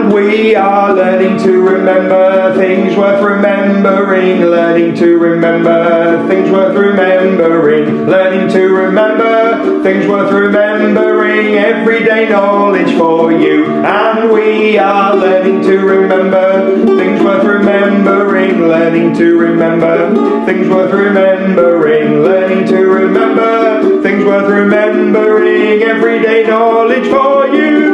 And we are learning to remember things worth remembering, learning to remember things worth remembering, learning to remember things worth remembering, everyday knowledge for you. And we are learning to remember things worth remembering, learning to remember things worth remembering, learning to remember things worth remembering, everyday knowledge for you.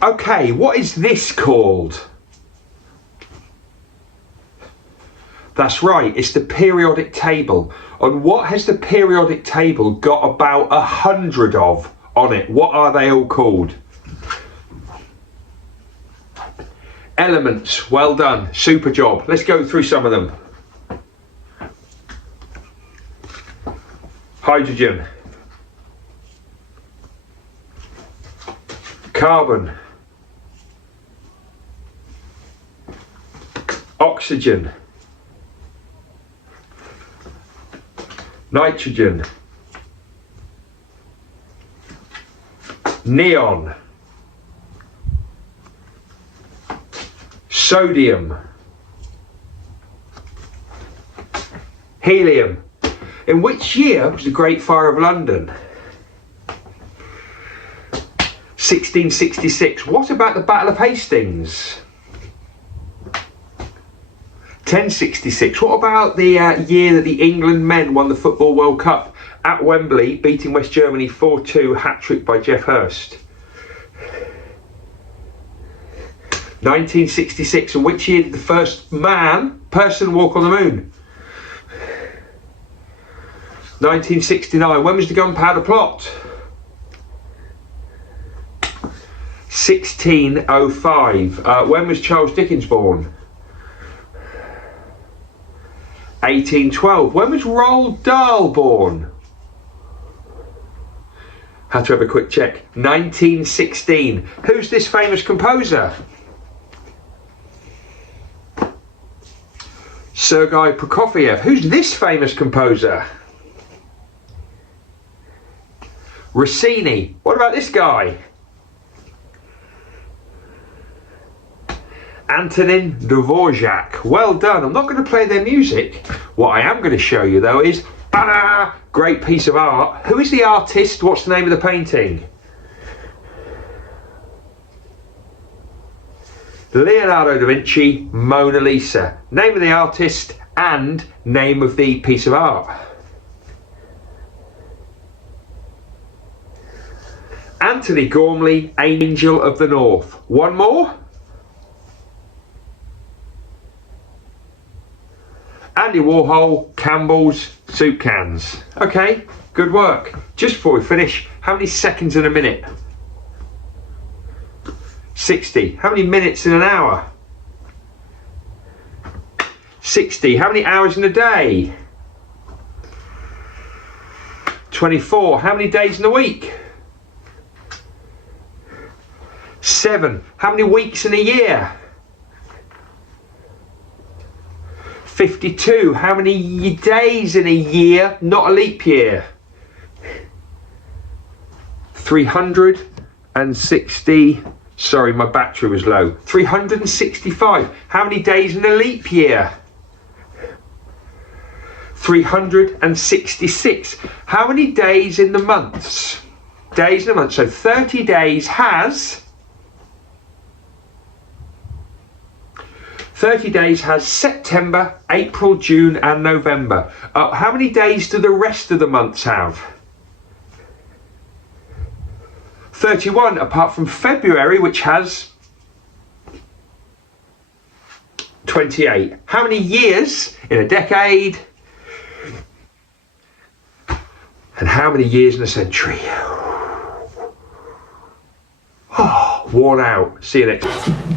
Okay, what is this called? That's right, it's the periodic table. And what has the periodic table got about 100 of on it? What are they all called? Elements, well done, super job. Let's go through some of them. Hydrogen, carbon, oxygen, nitrogen, neon, sodium, helium. In which year was the Great Fire of London? 1666. What about the Battle of Hastings? 1066. What about the year that the England men won the Football World Cup at Wembley, beating West Germany 4-2, hat-trick by Geoff Hurst? 1966. And which year did the first person walk on the moon? 1969. When was the Gunpowder Plot? 1605. When was Charles Dickens born? 1812. When was Roald Dahl born? Had to have a quick check. 1916. Who's this famous composer? Sergei Prokofiev. Who's this famous composer? Rossini. What about this guy? Antonin Dvorak. Well done. I'm not going to play their music. What I am going to show you though is, ta-da! Great piece of art. Who is the artist? What's the name of the painting? Leonardo da Vinci, Mona Lisa. Name of the artist and name of the piece of art. Anthony Gormley, Angel of the North. One more. Andy Warhol, Campbell's Soup Cans. Okay, good work. Just before we finish, how many seconds in a minute? 60. How many minutes in an hour? 60. How many hours in a day? 24. How many days in a week? 7. How many weeks in a year? 52. How many days in a year, not a leap year? 360. Sorry, my battery was low. 365. How many days in a leap year? 366. How many days in the months? Days in a month. So 30 days has... 30 days has September, April, June and November. How many days do the rest of the months have? 31, apart from February, which has 28. How many years in a decade? And how many years in a century? Oh, worn out. See you next time.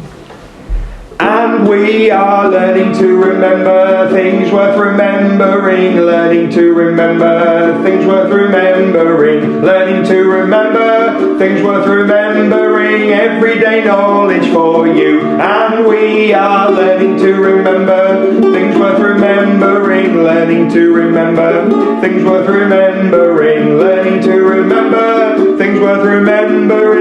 And we are learning to remember things worth remembering, learning to remember things worth remembering, learning to remember things worth remembering, everyday knowledge for you. And we are learning to remember things worth remembering, learning to remember things worth remembering, learning to remember things worth remembering.